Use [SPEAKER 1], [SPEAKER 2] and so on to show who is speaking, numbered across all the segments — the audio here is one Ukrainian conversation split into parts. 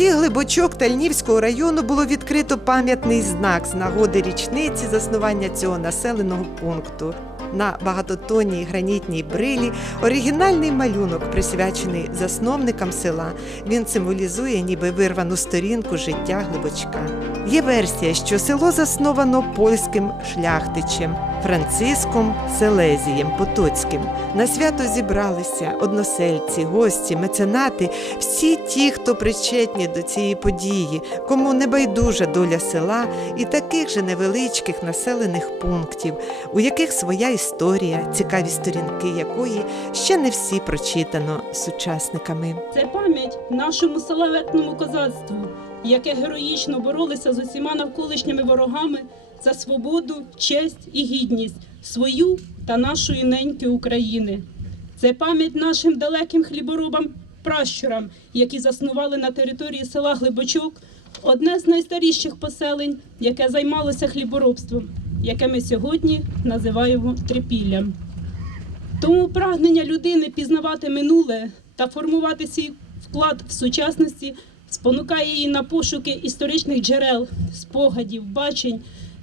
[SPEAKER 1] Селі Глибочок Тальнівського району було відкрито пам'ятний знак з нагоди річниці заснування цього населеного пункту. На багатотонній гранітній брилі оригінальний малюнок, присвячений засновникам села. Він символізує ніби вирвану сторінку життя Глибочка. Є версія, що село засновано польським шляхтичем Франциском Селезієм Потоцьким. На свято зібралися односельці, гості, меценати, всі ті, хто причетні до цієї події, кому не байдужа доля села і таких же невеличких населених пунктів, у яких своя історія, цікаві сторінки якої ще не всі прочитано сучасниками.
[SPEAKER 2] Це пам'ять нашому славетному козацтву, яке героїчно боролося з усіма навколишніми ворогами за свободу, честь і гідність свою та нашої неньки України. Це пам'ять нашим далеким хліборобам пращурам, які заснували на території села Глибочок одне з найстаріших поселень, яке займалося хліборобством, яке ми сьогодні називаємо трипіллям. Тому прагнення людини пізнавати минуле та формувати свій вклад в сучасності спонукає її на пошуки історичних джерел, спогадів, бачень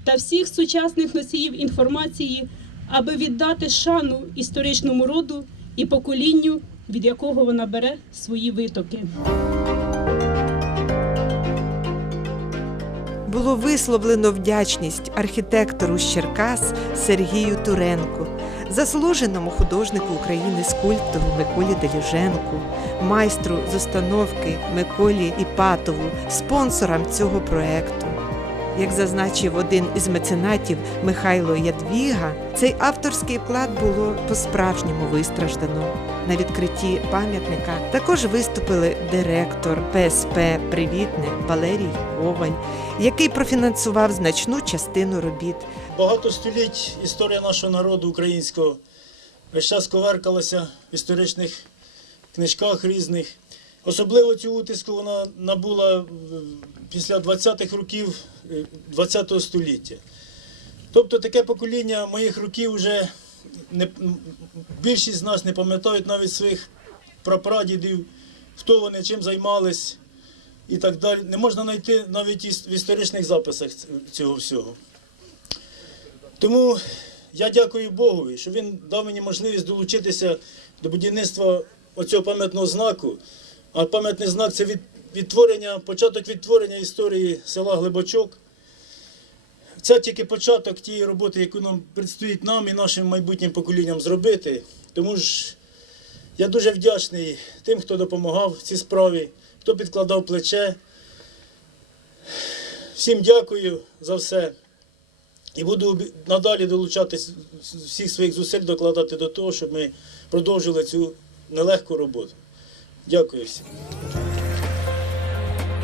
[SPEAKER 2] та всіх сучасних носіїв інформації, аби віддати шану історичному роду і поколінню, від якого вона бере свої витоки.
[SPEAKER 1] Було висловлено вдячність архітектору з Черкас Сергію Туренку, заслуженому художнику України скульптору Миколі Делюженку, майстру з установки Миколі Іпатову, спонсорам цього проекту. Як зазначив один із меценатів Михайло Ядвіга, цей авторський вклад було по-справжньому вистраждано. На відкритті пам'ятника також виступили директор ПСП Привітне Валерій Коваль, який профінансував значну частину робіт.
[SPEAKER 3] Багато століть історія нашого народу українського весь час коверкалася в історичних книжках різних. Особливо цю утиску вона набула після 20-х років е, 20-го століття. Тобто таке покоління моїх років вже не, більшість з нас не пам'ятають навіть своїх прапрадідів, хто вони, чим займались і так далі. Не можна знайти навіть в історичних записах цього всього. Тому я дякую Богові, що він дав мені можливість долучитися до будівництва оцього пам'ятного знаку. А пам'ятний знак це від, відтворення, початок відтворення історії села Глибочок. Це тільки початок тієї роботи, яку нам предстоїть нам і нашим майбутнім поколінням зробити. Тому ж я дуже вдячний тим, хто допомагав в цій справі, хто підкладав плече. Всім дякую за все. І буду надалі долучатись з- всіх своїх зусиль докладати до того, щоб ми продовжили цю нелегку роботу. Дякую всім.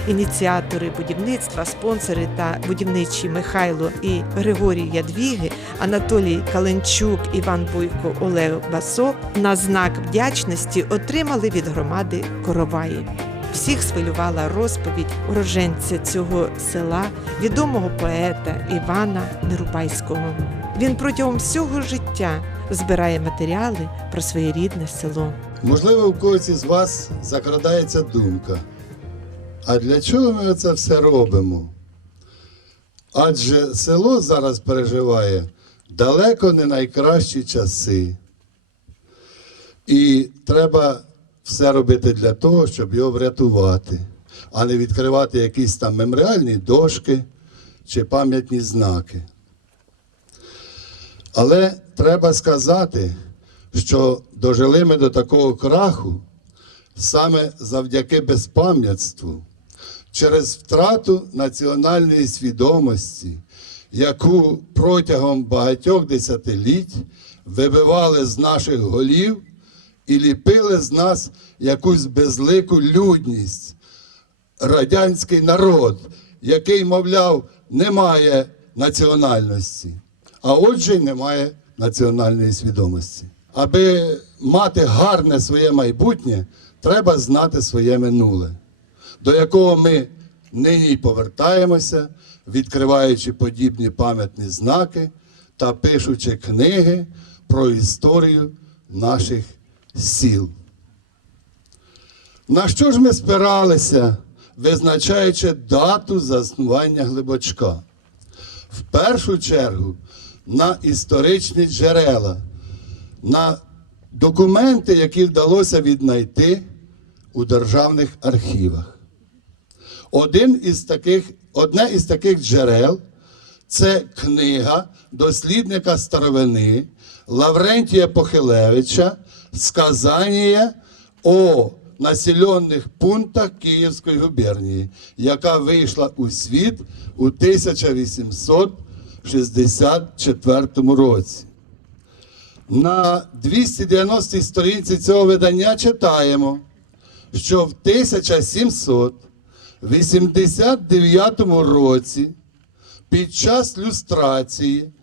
[SPEAKER 1] Ініціатори будівництва, спонсори та будівничі Михайло і Григорій Ядвіги, Анатолій Каленчук, Іван Бойко, Олег Басок на знак вдячності отримали від громади Короваї. Всіх свилювала розповідь уроженця цього села, відомого поета Івана Нерубайського. Він протягом всього життя збирає матеріали про своє рідне село.
[SPEAKER 4] Можливо, у когось із вас закрадається думка. А для чого ми це все робимо? Адже село зараз переживає далеко не найкращі часи. І треба все робити для того, щоб його врятувати, а не відкривати якісь там меморіальні дошки чи пам'ятні знаки. Але треба сказати, що дожили ми до такого краху саме завдяки безпам'ятству, через втрату національної свідомості, яку протягом багатьох десятиліть вибивали з наших голів і ліпили з нас якусь безлику людність, радянський народ, який, мовляв, не має національності, а отже, й не має національної свідомості. Аби мати гарне своє майбутнє, треба знати своє минуле, до якого ми нині й повертаємося, відкриваючи подібні пам'ятні знаки та пишучи книги про історію наших сіл. На що ж ми спиралися визначаючи дату заснування глибочка. В першу чергу на історичні джерела, на документи, які вдалося віднайти у державних архівах. Один із таких, одне із таких джерел це книга дослідника старовини Лаврентія Похилевича Сказання о населених пунктах Київської губернії, яка вийшла у світ у 1864 році. На 290 сторінці цього видання читаємо, що в 1789 році під час люстрації,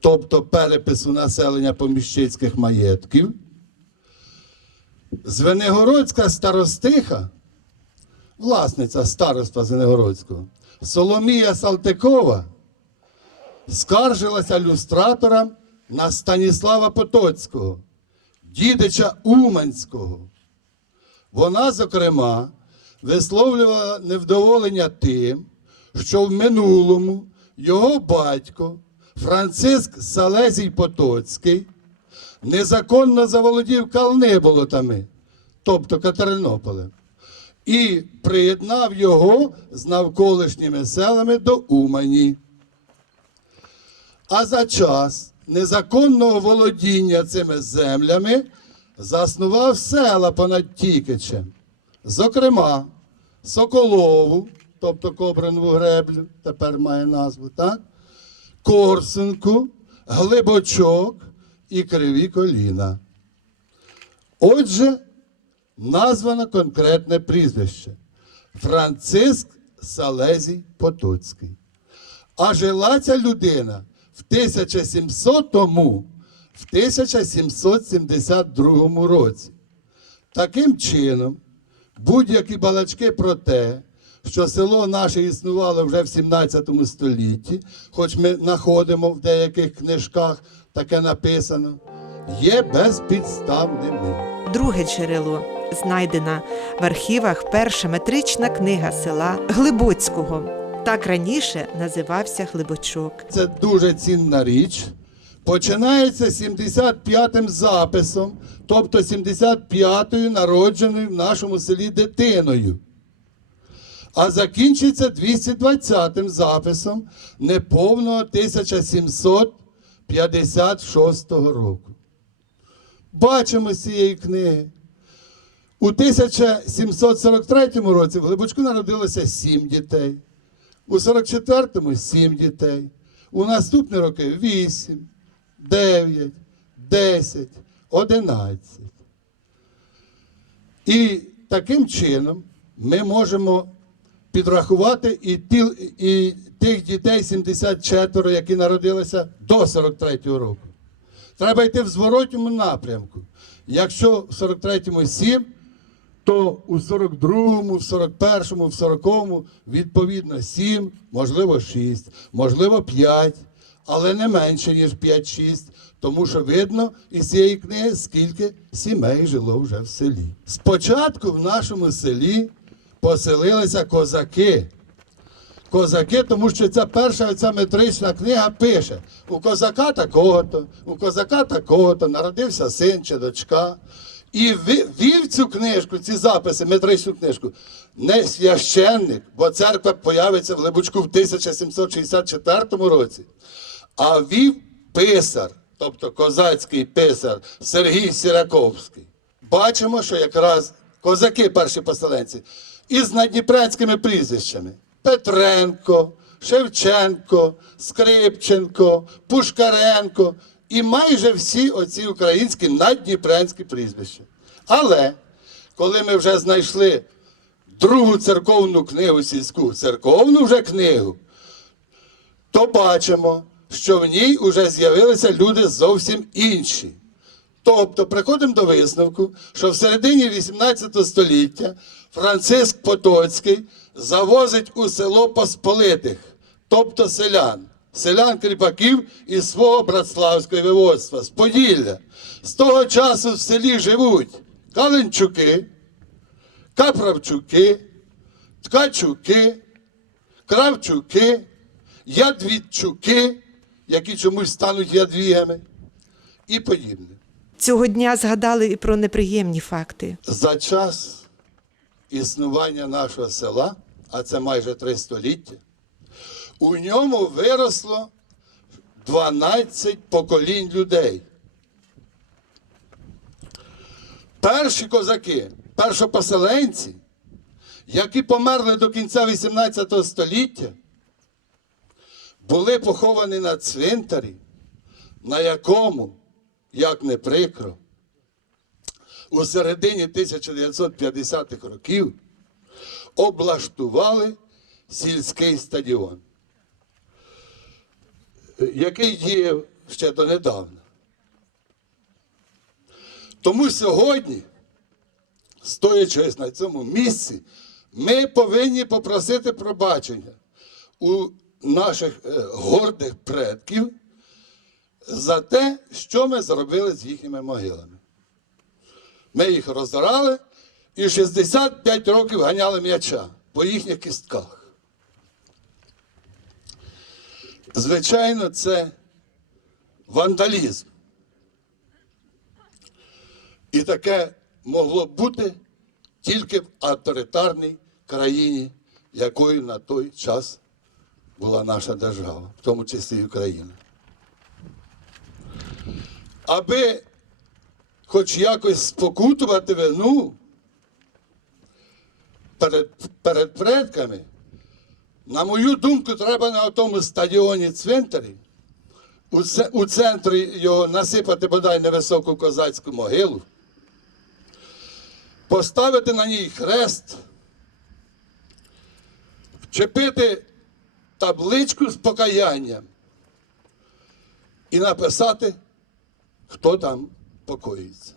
[SPEAKER 4] тобто перепису населення поміщицьких маєтків, Звенигородська старостиха, власниця староства Звенигородського, Соломія Салтикова скаржилася люстраторам на Станіслава Потоцького, дідича Уманського. Вона, зокрема, висловлювала невдоволення тим, що в минулому його батько Франциск Салезій Потоцький незаконно заволодів Калниболотами, тобто Катеринополем, і приєднав його з навколишніми селами до Умані. А за час незаконного володіння цими землями заснував села понад Тікичем, зокрема, Соколову, тобто Кобринову греблю, тепер має назву, так? Корсунку, Глибочок і Криві Коліна. Отже, названо конкретне прізвище Франциск Салезій Потоцький. А жила ця людина в 1700-му, в 1772 році. Таким чином, будь-які балачки про те, що село наше існувало вже в 17 столітті, хоч ми знаходимо в деяких книжках таке написано, є безпідставними.
[SPEAKER 1] Друге джерело знайдена в архівах перша метрична книга села Глибоцького. Так раніше називався Глибочок.
[SPEAKER 4] Це дуже цінна річ. Починається 75-м записом, тобто 75-ю народженою в нашому селі дитиною. А закінчиться 220-м записом неповного 1756 року. Бачимо з цієї книги. У 1743 році в Глибочку народилося 7 дітей. У 44-му 7 дітей. У наступні роки 8, 9, 10, 11. І таким чином ми можемо підрахувати і, ті, і тих дітей 74, які народилися до 43-го року. Треба йти в зворотньому напрямку. Якщо в 43-му 7, то у 42-му, в 41-му, в 40-му відповідно 7, можливо 6, можливо 5, але не менше, ніж 5-6, тому що видно із цієї книги, скільки сімей жило вже в селі. Спочатку в нашому селі поселилися козаки. Козаки, тому що ця перша оця метрична книга пише: у козака такого-то, у козака такого-то, народився син чи дочка. І вів цю книжку, ці записи, метричну книжку, не священник, бо церква появиться в Либучку в 1764 році, а вів писар, тобто козацький писар Сергій Сіраковський. Бачимо, що якраз козаки перші поселенці. Із надніпрянськими прізвищами: Петренко, Шевченко, Скрипченко, Пушкаренко і майже всі оці українські надніпрянські прізвища. Але коли ми вже знайшли другу церковну книгу сільську, церковну вже книгу, то бачимо, що в ній вже з'явилися люди зовсім інші. Тобто приходимо до висновку, що в середині 18 століття Франциск Потоцький завозить у село Посполитих, тобто селян, селян кріпаків із свого братславського виводства, з Поділля. З того часу в селі живуть Каленчуки, Каправчуки, Ткачуки, Кравчуки, Ядвідчуки, які чомусь стануть ядвігами, і подібне.
[SPEAKER 1] Цього дня згадали і про неприємні факти.
[SPEAKER 4] За час існування нашого села, а це майже три століття, у ньому виросло 12 поколінь людей. Перші козаки, першопоселенці, які померли до кінця 18 століття, були поховані на цвинтарі, на якому, як не прикро, у середині 1950-х років облаштували сільський стадіон, який діяв ще донедавна. Тому сьогодні, стоячи на цьому місці, ми повинні попросити пробачення у наших е, гордих предків за те, що ми зробили з їхніми могилами. Ми їх розорали і 65 років ганяли м'яча по їхніх кістках. Звичайно, це вандалізм. І таке могло бути тільки в авторитарній країні, якою на той час була наша держава, в тому числі Україна. Аби хоч якось спокутувати вину перед, перед предками, на мою думку, треба на тому стадіоні цвинтарі у, центрі його насипати бодай невисоку козацьку могилу, поставити на ній хрест, вчепити табличку з покаянням і написати, хто там покоїться.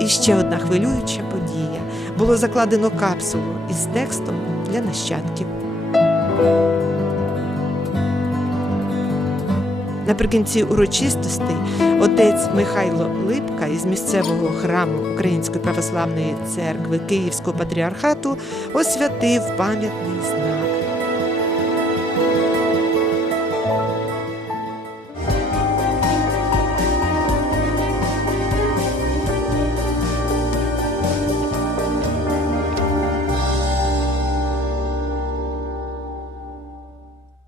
[SPEAKER 1] І ще одна хвилююча подія. Було закладено капсулу із текстом для нащадків. Наприкінці урочистостей отець Михайло Липка із місцевого храму Української православної церкви Київського патріархату освятив пам'ятний знак.